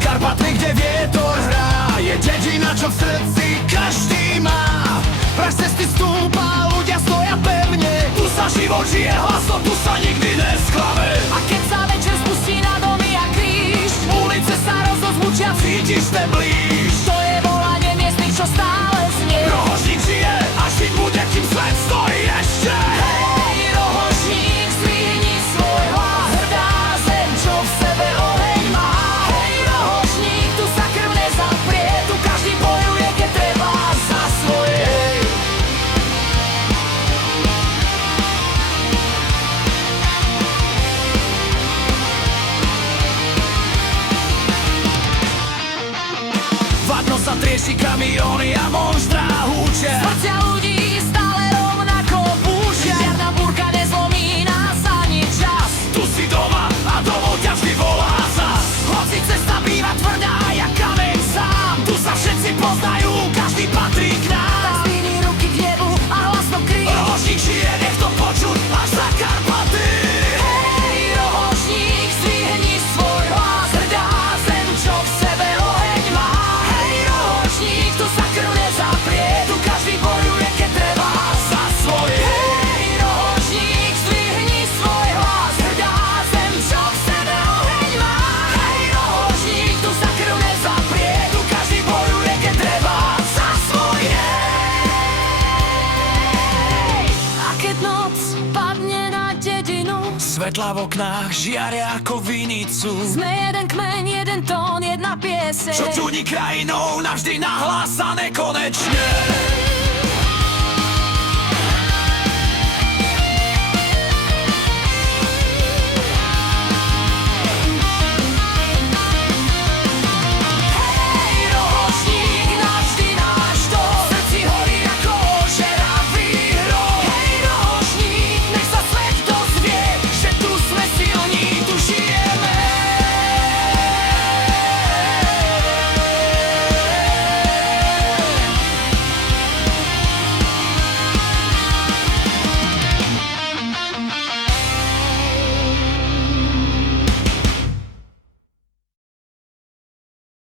Karpaty, kde vietor hrá, je dedina, čo v srdci každý má. Praž cesty stúpa, ľudia stoja pevne, tu sa život žije hlasno, tu sa nikdy nesklame. A keď sa večer spustí na domy a kríž, Ulice sa rozozvučia, cítiš ten blíž. to je volanie miestnych, čo stále znie. Rohožník žije, až keď bude, kým svet stojí ešte. Hej, rohožník, zdvihni svoj hlas, hrdá zem, čo v sebe oheň má. Hej, rohožník, tu sa krv nezaprie, tu každý bojuje, keď treba za svoje. Vadno sa trieši, kamióny a monštrá húčia. Srdcia ľudí stále rovnako búšia. Žiadna búrka nezlomí nás ani čas. Tu si doma a domov ťa vždy volá zas. Hoci cesta býva tvrdá, jak kameň sám, tu sa všetci poznajú, každý patrí k Tak nám. zdvihni ruky k nebu a hlasno kríž. Rohožník žije, nech to počuť až za Karpaty. Hej, rohožník, zdvihni svoj hlas, hrdá zem, čo v sebe oheň má. Hej, rohožník, tu sa krv nezaprie, tu každý bojuje, keď treba Za svoje. Hej, rohožník, zdvihni svoj hlas, hrdá zem, čo v sebe oheň má. Hej, rohožník, tu sa krv nezaprie, Tu každý bojuje, keď treba. za svoje. A keď noc padne na dedinu, Svetla v oknách žiaria ako vinicu, sme jeden kmeň, jeden tón, jedna pieseň. čo čudí krajinou navždy nahlásané konečne.